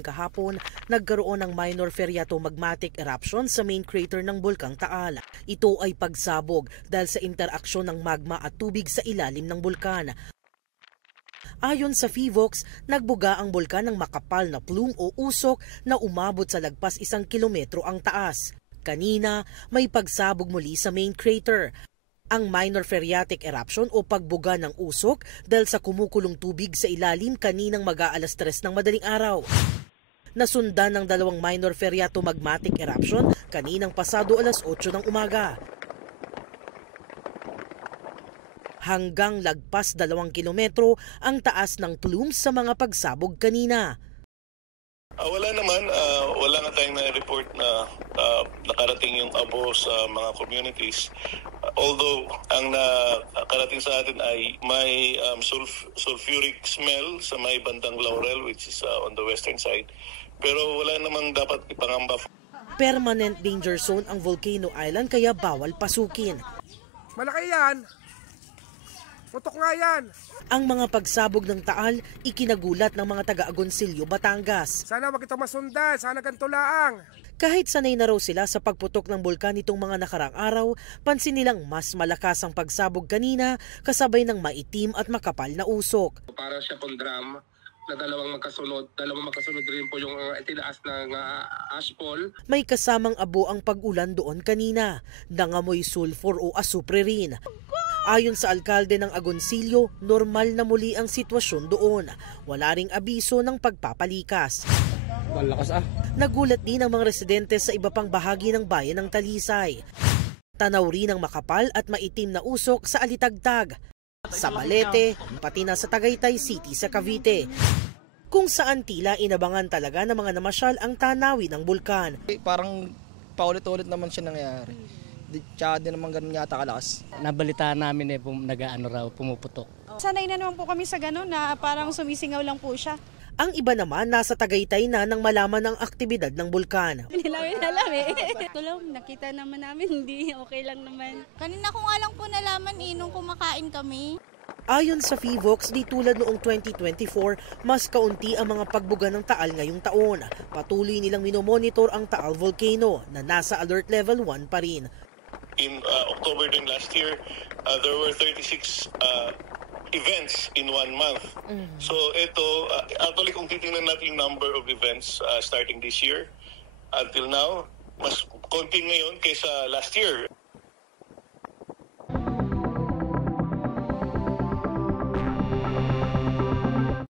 Kahapon, nagkaroon ng minor phreatomagmatic eruption sa main crater ng Bulkang Taal. Ito ay pagsabog dahil sa interaksyon ng magma at tubig sa ilalim ng bulkan. Ayon sa PHIVOLCS, nagbuga ang bulkan ng makapal na plume o usok na umabot sa lagpas 1 kilometro ang taas. Kanina, may pagsabog muli sa main crater. Ang minor phreatic eruption o pagbuga ng usok dahil sa kumukulong tubig sa ilalim kaninang mag-aalas 3 ng madaling araw. Nasundan ng 2 minor phreatomagmatic eruption kaninang pasado alas 8 ng umaga. Hanggang lagpas 2 kilometro ang taas ng plumes sa mga pagsabog kanina. Wala naman, wala nga tayong na-report na nakarating yung abo sa mga communities. Although ang nakarating sa atin ay may sulfuric smell sa may bandang Laurel, which is on the western side. Pero wala namang dapat ipangamba. Permanent danger zone ang Volcano Island kaya bawal pasukin. Malaki yan! Putok nga yan! Ang mga pagsabog ng Taal, ikinagulat ng mga taga-Agoncillo, Batangas. Sana wag ito masundan, sana ganito laang. Kahit sanay na raw sila sa pagputok ng bulkan nitong mga nakarang araw, pansin nilang mas malakas ang pagsabog kanina kasabay ng maitim at makapal na usok. Para siya pong drum na dalawang magkasunod rin po yung tinaas ng ashfall. May kasamang abo ang pag-ulan doon kanina, nangamoy sulfur o asupre rin. Ayon sa alkalde ng Agoncillo, normal na muli ang sitwasyon doon. Wala ring abiso ng pagpapalikas. Malakas Nagulat din ang mga residente sa iba pang bahagi ng bayan ng Talisay. Tanaw rin ang makapal at maitim na usok sa Alitagtag, sa Balete, pati na sa Tagaytay City sa Cavite, kung saan tila inabangan talaga ng mga namasyal ang tanawin ng bulkan. Parang paulit-ulit naman siya nangyayari. Tsaka din naman ganun yata kalakas. Nabalitaan namin pumuputok. Sanay na naman po kami sa ganun na parang sumisingaw lang po siya. Ang iba naman nasa Tagaytay na nang malaman ang aktibidad ng bulkan. Hindi namin alam Ito lang, nakita naman namin, hindi okay lang naman. Kanina ko nga lang po nalaman nung kumakain kami. Ayon sa PHIVOLCS, di tulad noong 2024, mas kaunti ang mga pagbuga ng Taal ngayong taon. Patuloy nilang minomonitor ang Taal Volcano na nasa alert level 1 pa rin. In October din last year, there were 36 events in 1 month. So ito, actually kung titingnan natin yung number of events starting this year, until now, mas konti ngayon kaysa last year.